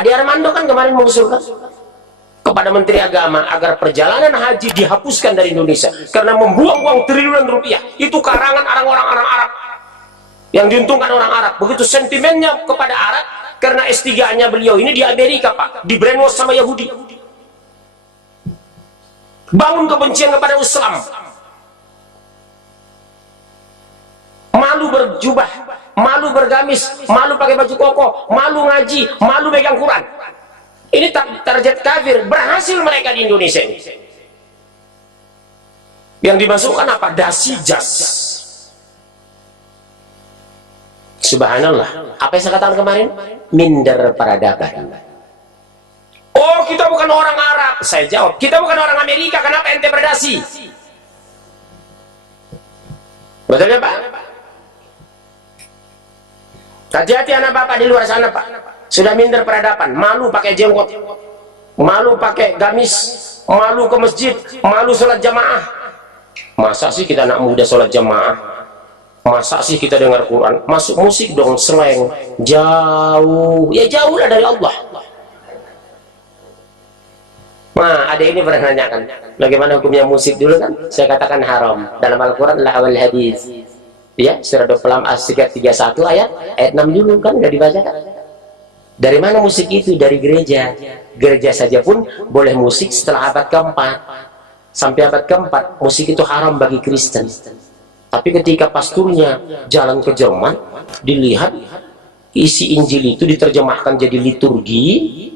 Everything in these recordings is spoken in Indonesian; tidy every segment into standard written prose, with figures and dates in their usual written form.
Adi Armando kan kemarin mengusulkan kepada Menteri Agama agar perjalanan haji dihapuskan dari Indonesia karena membuang-buang triliunan rupiah. Itu karangan orang-orang Arab yang diuntungkan orang Arab. Begitu sentimennya kepada Arab karena S3-nya beliau ini di Amerika, Pak, di brainwash sama Yahudi. Bangun kebencian kepada Islam. Malu berjubah, malu bergamis, malu pakai baju koko, malu ngaji, malu pegang Quran. Ini target kafir. Berhasil mereka di Indonesia ini. Yang dimasukkan apa? Dasi jas. Subhanallah. Apa yang saya katakan kemarin? Minder peradaban. Oh, kita bukan orang Arab. Saya jawab, kita bukan orang Amerika. Kenapa ente berdasi? Betul ya, Pak? Hati-hati anak bapak di luar sana, Pak. Sudah minder peradaban, malu pakai jenggot, malu pakai gamis, malu ke masjid, malu sholat jamaah. Masa sih kita anak muda sholat jamaah? Masa sih kita dengar Quran? Masuk musik dong, slang, jauh, ya jauh lah dari Allah. Nah, ada ini pernah nanyakan, bagaimana hukumnya musik dulu kan? Saya katakan haram. Dalam Al-Quran lah awal hadis. Ya, surah 26 ayat 31 ayat 6 dulu kan nggak dibacakan. Dari mana musik itu? Dari gereja. Gereja saja pun boleh musik setelah abad keempat. Sampai abad keempat, musik itu haram bagi Kristen. Tapi ketika pasturnya jalan ke Jerman, dilihat isi Injil itu diterjemahkan jadi liturgi,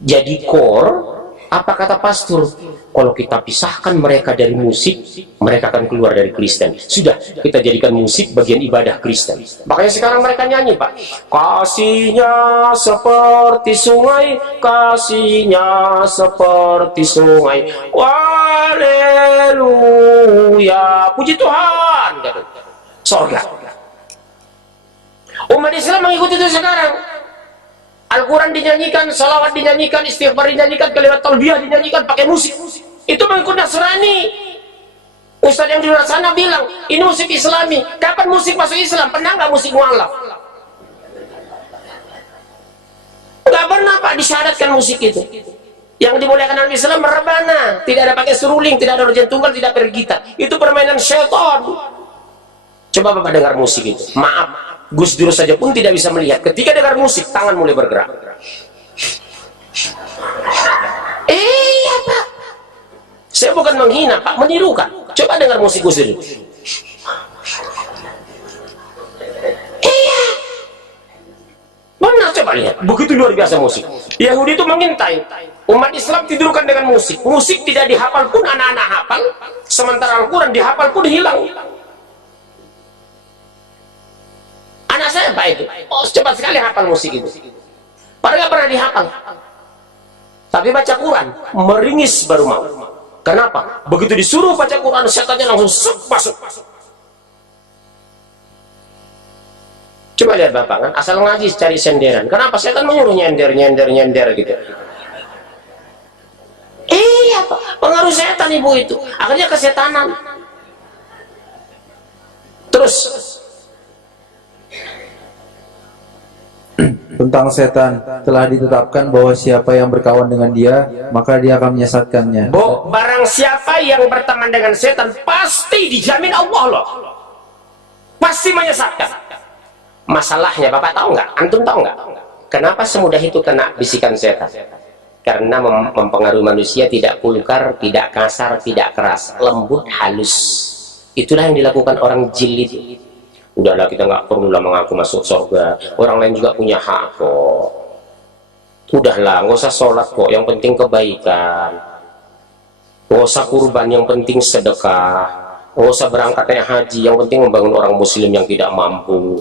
jadi kor. Apa kata pastor? Kalau kita pisahkan mereka dari musik, mereka akan keluar dari Kristen. Sudah, kita jadikan musik bagian ibadah Kristen. Makanya sekarang mereka nyanyi, Pak. Kasihnya seperti sungai, kasihnya seperti sungai. Haleluya, puji Tuhan. Sorga. Umat Islam mengikuti itu sekarang. Al-Quran dinyanyikan, salawat dinyanyikan, istighfar dinyanyikan, kalimat talbiyah dinyanyikan pakai musik. Itu mengikut Nasrani. Ustadz yang di luar sana bilang, ini musik Islami. Kapan musik masuk Islam? Pernah nggak musik mu'alaf? Nggak pernah, Pak, disyaratkan musik itu. Yang dimuliakan dalam Islam merebana, tidak ada pakai seruling, tidak ada organ tunggal, tidak bergitar. Itu permainan syaitan. Coba Bapak dengar musik itu. Maaf, Gus Dur saja pun tidak bisa melihat. Ketika dengar musik, tangan mulai bergerak. Iya, Pak. Saya bukan menghina, Pak, menirukan. Coba dengar musik Gus Dur. Iya. Benar, coba lihat. Begitu luar biasa musik. Yahudi itu mengintai. Umat Islam tidurkan dengan musik. Musik tidak dihafal pun anak-anak hafal. Sementara Al-Quran dihafal pun hilang. Anak saya Pak itu, oh cepat sekali hafal musik itu. Padahal nggak pernah dihafal. Tapi baca Quran, meringis baru mau. Kenapa? Begitu disuruh baca Quran, setannya langsung masuk. Coba lihat Bapak kan, asal ngaji cari senderan. Kenapa setan menyuruh nyender gitu? Iya Pak, pengaruh setan ibu itu. Akhirnya kesetanan. Terus tentang setan, telah ditetapkan bahwa siapa yang berkawan dengan dia, maka dia akan menyesatkannya. Barang siapa yang berteman dengan setan, pasti dijamin Allah loh. Pasti menyesatkan. Masalahnya Bapak tahu nggak? Antum tahu nggak? Kenapa semudah itu kena bisikan setan? Karena mempengaruhi manusia tidak vulgar, tidak kasar, tidak keras, lembut, halus. Itulah yang dilakukan orang jilid. Udahlah, kita nggak perlu lah mengaku masuk surga. Orang lain juga punya hak kok. Udahlah, nggak usah sholat kok. Yang penting kebaikan. Nggak usah kurban, yang penting sedekah. Nggak usah berangkat naik haji, yang penting membangun orang muslim yang tidak mampu.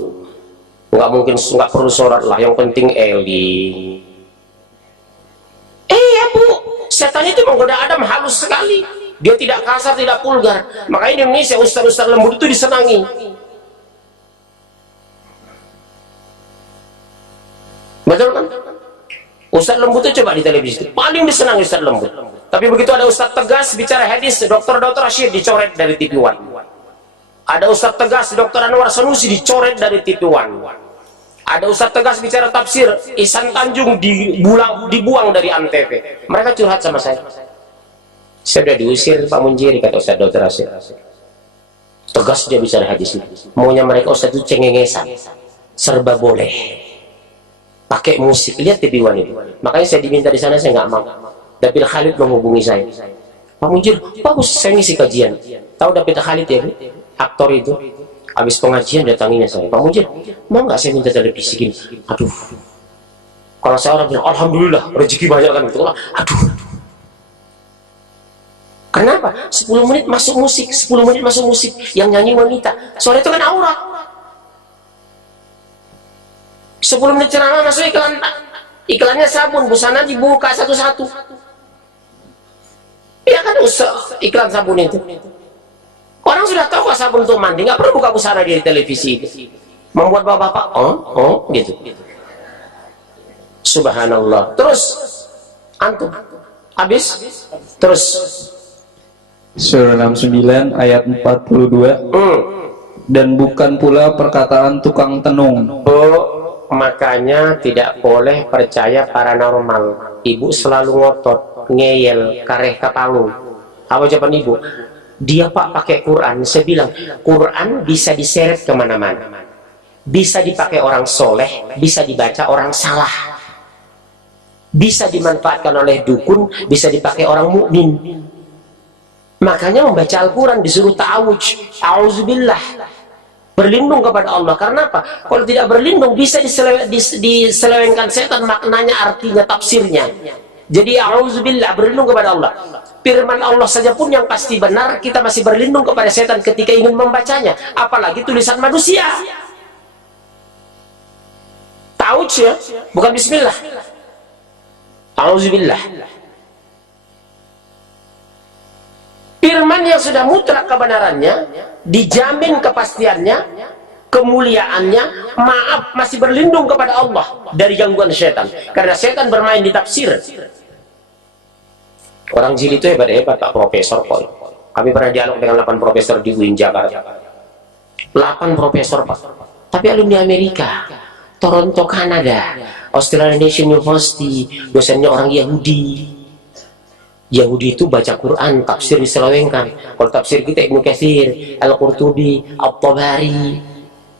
Nggak perlu sholat lah, yang penting eling. Iya Bu, setan itu menggoda Adam halus sekali. Dia tidak kasar, tidak vulgar. Makanya di Indonesia ustaz-ustaz lembut itu disenangi. Betul kan? Ustaz lembut itu coba di televisi, paling disenangi Ustaz lembut. Tapi begitu ada Ustaz tegas bicara hadis, Dr. Rashid dicoret dari TV One. Ada Ustaz tegas, Dr. Anwar Sanusi dicoret dari TV One. Ada ustadz tegas bicara tafsir, Ihsan Tanjung dibuang dari Antv. Mereka curhat sama saya. Saya sudah diusir Pak Munjiri, kata Ustadz Dr. Rasid. Tegas dia bicara hadis ini. Maunya mereka ustadz itu cengengesan, serba boleh, pakai musik. Lihat TV One itu. Makanya saya diminta di sana, saya nggak mau. David Khalid menghubungi saya. Pak Munjir, bagus, saya ngisi kajian. Tahu David Khalid ya, aktor itu. Habis pengajian datanginya saya, Pak Munjir, mau nggak saya minta televisi gini? Aduh, kalau saya orang bilang, alhamdulillah, rezeki banyak kan gitu. Aduh, kenapa? 10 menit masuk musik, 10 menit masuk musik, yang nyanyi wanita. Suara itu kan aurat. 10 menit ceramah masuk iklan, iklannya sabun, busana dibuka satu-satu. Ya kan iklan sabun itu. Orang sudah tahu kok sabun untuk mandi, nggak perlu buka busana di televisi itu. Membuat bapak-bapak, oh, gitu. Subhanallah. Terus, antum, habis, terus. Surah 69 ayat 42. Dan bukan pula perkataan tukang tenung. Oh, makanya tidak boleh percaya paranormal. Ibu selalu ngotot, ngeyel, kareh kapalu. Apa jawaban ibu? Dia Pak pakai Quran. Saya bilang, Quran bisa diseret kemana-mana. Bisa dipakai orang soleh, bisa dibaca orang salah. Bisa dimanfaatkan oleh dukun, bisa dipakai orang mukmin. Makanya membaca Al-Quran disuruh ta'awudz, a'udzubillah, berlindung kepada Allah. Karena apa? Kalau tidak berlindung bisa diselewengkan setan maknanya, artinya, tafsirnya. Jadi a'udzubillah, berlindung kepada Allah. Firman Allah saja pun yang pasti benar, kita masih berlindung kepada setan ketika ingin membacanya, apalagi tulisan manusia. Ta'awudz ya, bukan bismillah. A'udzubillah. Firman yang sudah mutlak kebenarannya, dijamin kepastiannya, kemuliaannya, maaf, masih berlindung kepada Allah dari gangguan setan. Karena setan bermain di tafsir. Orang jili itu hebat-hebat, Pak Profesor kok. Kami pernah dialog dengan 8 profesor di UIN Jakarta. 8 profesor, Pak. Tapi alumni Amerika, Toronto, Kanada, Australian National University, dosennya orang Yahudi. Yahudi itu baca Quran, tafsir diselewengkan. Kalau tafsir kita Ibnu Katsir, Al-Qurtubi, At-Tabari,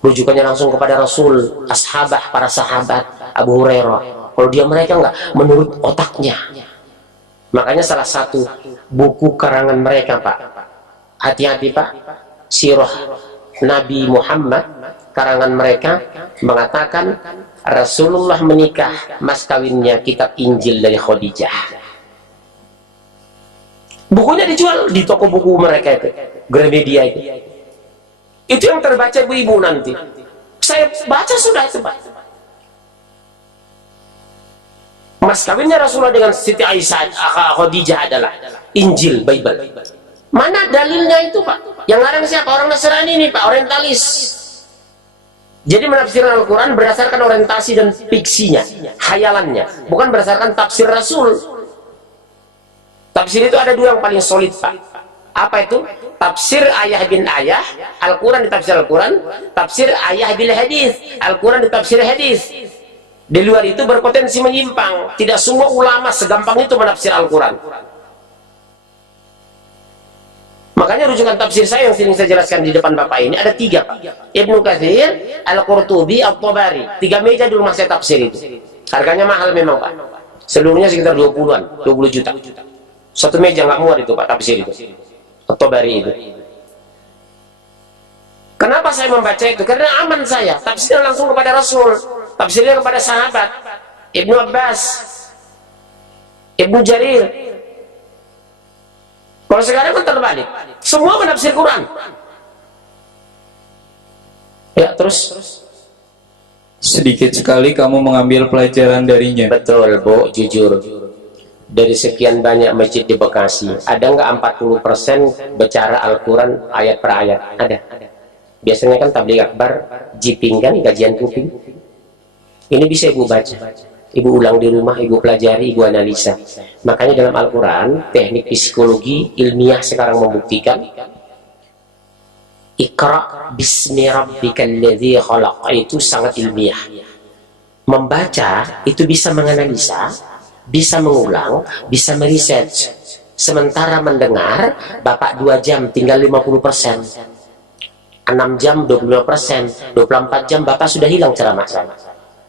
rujukannya langsung kepada Rasul, ashabah, para sahabat, Abu Hurairah. Kalau dia mereka enggak, menurut otaknya. Makanya salah satu buku karangan mereka, Pak, hati-hati Pak, Sirah Nabi Muhammad, karangan mereka mengatakan Rasulullah menikah, mas kawinnya kitab Injil dari Khadijah. Bukunya dijual di toko buku mereka itu, Gramedia itu. Itu yang terbaca ibu-ibu nanti. Saya baca sudah itu, Pak. Mas kawinnya Rasulullah dengan Siti Aisyah Khadijah adalah Injil, Bible. Mana dalilnya itu, Pak? Yang ngarang siapa? Orang Nasrani ini, Pak, orientalis. Jadi menafsirkan Al-Quran berdasarkan orientasi dan fiksinya, khayalannya, bukan berdasarkan tafsir Rasul. Tafsir itu ada 2 yang paling solid, Pak. Apa itu? Tafsir ayah bin ayah, Al-Quran ditafsir Al-Quran, tafsir ayah bil hadis, Al-Quran ditafsir hadis. Di luar itu berpotensi menyimpang. Tidak semua ulama segampang itu menafsir Al-Quran. Makanya rujukan tafsir saya yang sering saya jelaskan di depan Bapak ini ada 3, Pak. Ibnu Katsir, Al-Qurtubi, At-Tabari. 3 meja di rumah saya tafsir itu. Harganya mahal memang, Pak. Seluruhnya sekitar 20-an, 20 juta. Satu meja nggak muat itu, Pak, tafsir itu. At-Tabari itu. Kenapa saya membaca itu? Karena aman saya. Tafsirnya langsung kepada Rasul. Tafsirnya kepada sahabat. Ibnu Abbas, Ibnu Jarir. Kalau sekarang kan terbalik. Semua menafsir Quran. Ya, terus. Sedikit sekali kamu mengambil pelajaran darinya. Betul, Bu, jujur. Dari sekian banyak masjid di Bekasi, ada nggak 40% bicara Al-Quran ayat per ayat? Ada. Biasanya kan tabligh akbar, jiping kan, kajian kuping. Ini bisa ibu baca, ibu ulang di rumah, ibu pelajari, ibu analisa. Makanya dalam Al-Quran, teknik psikologi ilmiah sekarang membuktikan, Iqra bismi rabbikal ladzi khalaq, itu sangat ilmiah. Membaca itu bisa menganalisa, bisa mengulang, bisa meriset. Sementara mendengar, Bapak 2 jam tinggal 50%. 6 jam 25%, 24 jam Bapak sudah hilang ceramah saya.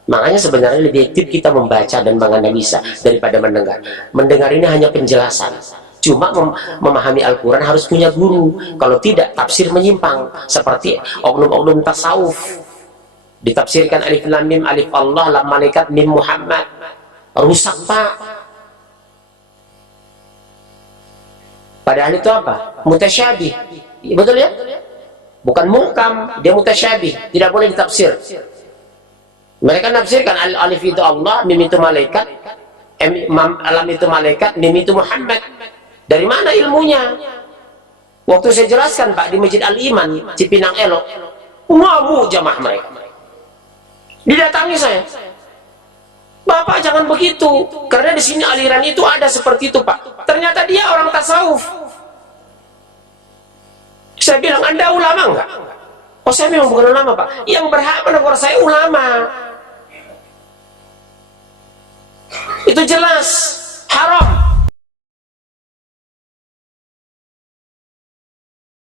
Makanya sebenarnya lebih aktif kita membaca dan menganalisa daripada mendengar. Mendengar ini hanya penjelasan. Cuma memahami Al-Quran harus punya guru. Kalau tidak, tafsir menyimpang. Seperti oknum-oknum tasawuf. Ditafsirkan alif lam mim, alif Allah, lam malaikat, mim Muhammad. Rusak, Pak. Padahal itu apa? Mutasyabih. Betul ya? Bukan muhkam, dia mutasyabih. Tidak boleh ditafsir. Mereka nafsirkan alif itu Allah, mim itu malaikat, lam itu malaikat, mim itu Muhammad. Dari mana ilmunya? Waktu saya jelaskan, Pak, di Masjid Al-Iman, Cipinang Elok, ngamuk jamaah mereka. Didatangi saya. Bapak jangan begitu, karena di sini aliran itu ada seperti itu, Pak. Ternyata dia orang tasawuf. Saya bilang, Anda ulama enggak? Oh, saya memang bukan ulama, Pak. Yang berhak menegur saya ulama. Itu jelas.